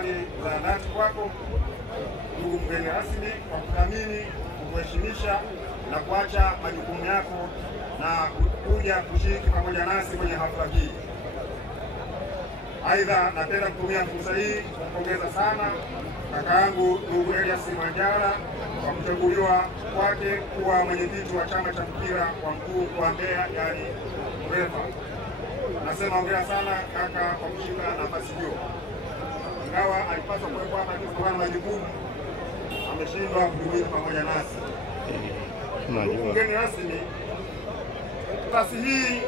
shukrani za dhati kwako ndugu mgeni rasmi kwa kuthamini, kuheshimisha na kuacha majukumu yako na kuja kushiriki pamoja nasi kwenye hafla hii. Aidha, napenda kutumia fursa hii kumpongeza sana kaka yangu ndugu Elias Mwanjala kwa kuchaguliwa kwake kuwa mwenyekiti wa chama cha mpira wa mguu kwa Mbeya, yani UEFA. Nasema hongera sana kaka kwa kushika nafasi hiyo. Ingawa alipaswa kuwepo hapa kutokana na majukumu, ameshindwa kuhudhuria pamoja nasi. Mgeni rasmi, taasisi hii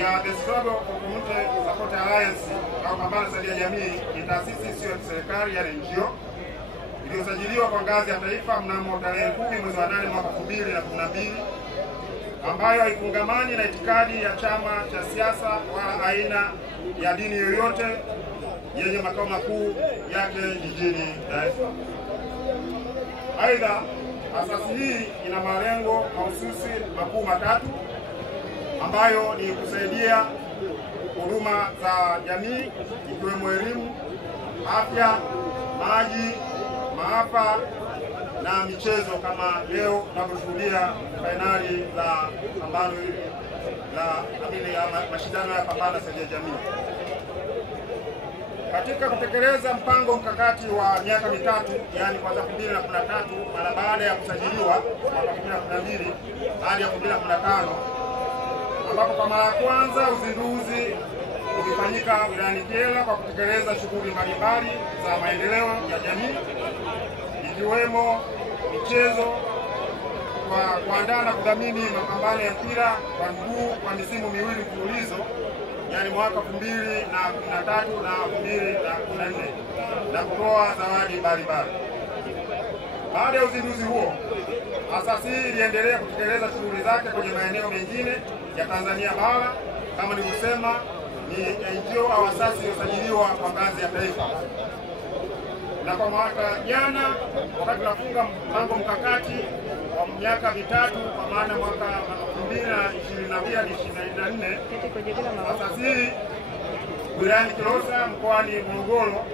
ya The Struggle for Community Support Alliance au Pambano Saidia Jamii ni taasisi isiyo ya serikali, yani NGO, iliyosajiliwa kwa ngazi ya taifa mnamo tarehe 10 mwezi wa 8 mwaka 2012, ambayo haifungamani na itikadi ya chama cha siasa wala aina ya dini yoyote, yenye makao makuu yake jijini Dar es Salaam. Aidha, asasi hii ina malengo mahususi makuu matatu, ambayo ni kusaidia huduma za jamii ikiwemo elimu, afya, maji, maafa na michezo, kama leo tunaposhuhudia fainali za pambano hili la mashindano ya Pambano Saidia Jamii. Katika kutekeleza mpango mkakati wa miaka mitatu, yani kuanzia 2013 mara baada ya kusajiliwa mwaka 2012 hadi 2015, ambapo kwa mara ya kwanza uzinduzi ulifanyika wilayani Kyela kwa kutekeleza shughuli mbalimbali za maendeleo ya jamii, ikiwemo michezo kwa kuandaa na kudhamini mapambano ya mpira wa mguu kwa misimu miwili mfululizo, yani mwaka 2013 na 2014, na kutoa zawadi mbalimbali. Baada ya uzinduzi huo, asasi hii iliendelea kutekeleza shughuli zake kwenye maeneo mengine ya Tanzania bara, kama nilivyosema ni NGO au asasi iliyosajiliwa kwa ngazi ya taifa. Na kwa mwaka jana, wakati tunafunga mpango mkakati wa miaka mitatu, kwa maana mwaka 2022-2024, asasi hii wilayani Kilosa mkoani Morogoro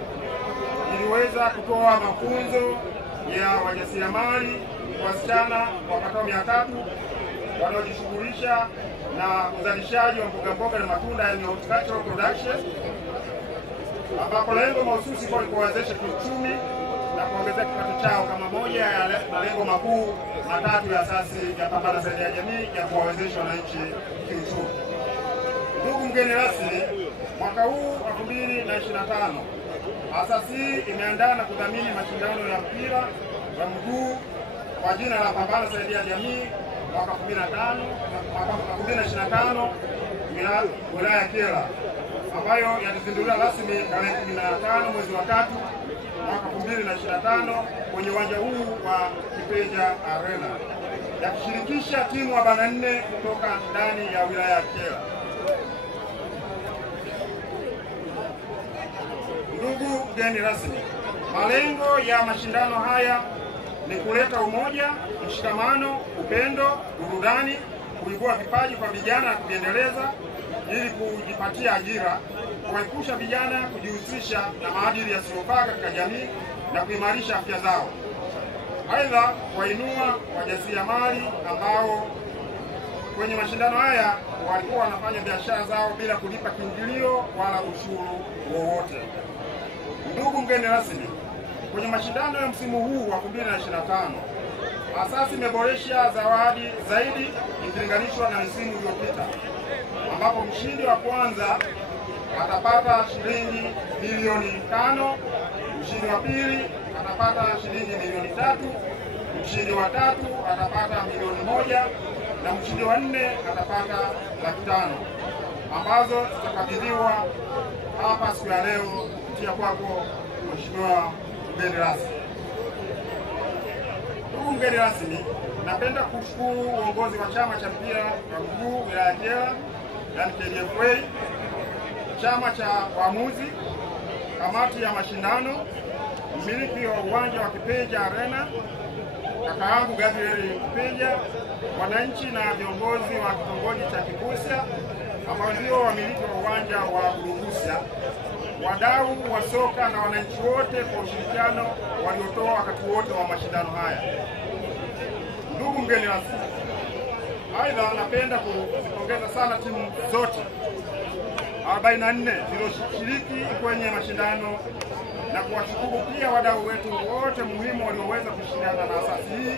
iliweza kutoa mafunzo ya wajasiriamali wasichana wapatao 300 wanaojishughulisha na uzalishaji wa mboga na matunda, yani horticultural production, ambapo lengo mahususi kwa kuwawezesha kiuchumi na kuongeza kipato chao kama moja ya malengo makuu matatu ya asasi ya Pambano Saidia Jamii ya kuwawezesha wananchi kiuchumi. Ndugu mgeni rasmi, mwaka huu 2025 asasi hii imeandaa na kudhamini mashindano ya mpira wa mguu kwa jina la Pambano Saidia Jamii mwaka 2025 wilaya ya Kyela, ambayo yalizinduliwa rasmi tarehe 15 mwezi wa 3 mwaka 2025 kwenye uwanja huu wa Kipeja Arena, yakishirikisha timu 44 kutoka ndani ya wilaya ya Kyela. Ndugu mgeni rasmi, malengo ya mashindano haya ni kuleta umoja, mshikamano, upendo, burudani, kuibua vipaji kwa vijana na kuviendeleza ili kujipatia ajira, kuepusha vijana kujihusisha na maadili yasiyofaa katika jamii na kuimarisha afya zao. Aidha, kuwainua wajasiriamali ambao kwenye mashindano haya walikuwa wanafanya biashara zao bila kulipa kiingilio wala ushuru wowote. Ndugu mgeni rasmi, kwenye mashindano ya msimu huu wa 2025, asasi imeboresha zawadi zaidi ikilinganishwa na misimu iliyopita, ambapo mshindi wa kwanza atapata shilingi milioni 5, mshindi wa pili atapata shilingi milioni 3, mshindi wa tatu atapata milioni 1 na mshindi wa 4 atapata $500, ambazo zitakabidhiwa hapa siku ya leo kupitia kwako Mheshimiwa mgeni rasmi. Ndugu mgeni rasmi, napenda kushukuru uongozi wa chama cha mpira wa mguu wilaya ya Kyela, yani KDFA, chama cha waamuzi, kamati ya mashindano, mmiliki wa uwanja wa Kipeja Arena, kaka yangu Gabriel Kipeja, wananchi na viongozi wa kitongoji cha Kibusya ambao ndio wamiliki wa uwanja wa Bulungusya, wadau wa soka na wananchi wote kwa ushirikiano waliotoa wakati wote wa mashindano haya. Ndugu mgeni rasmi, aidha napenda kuzipongeza sana timu zote 44 zilizoshiriki kwenye mashindano na kuwashukuru pia wadau wetu wote muhimu walioweza kushirikiana na asasi hii.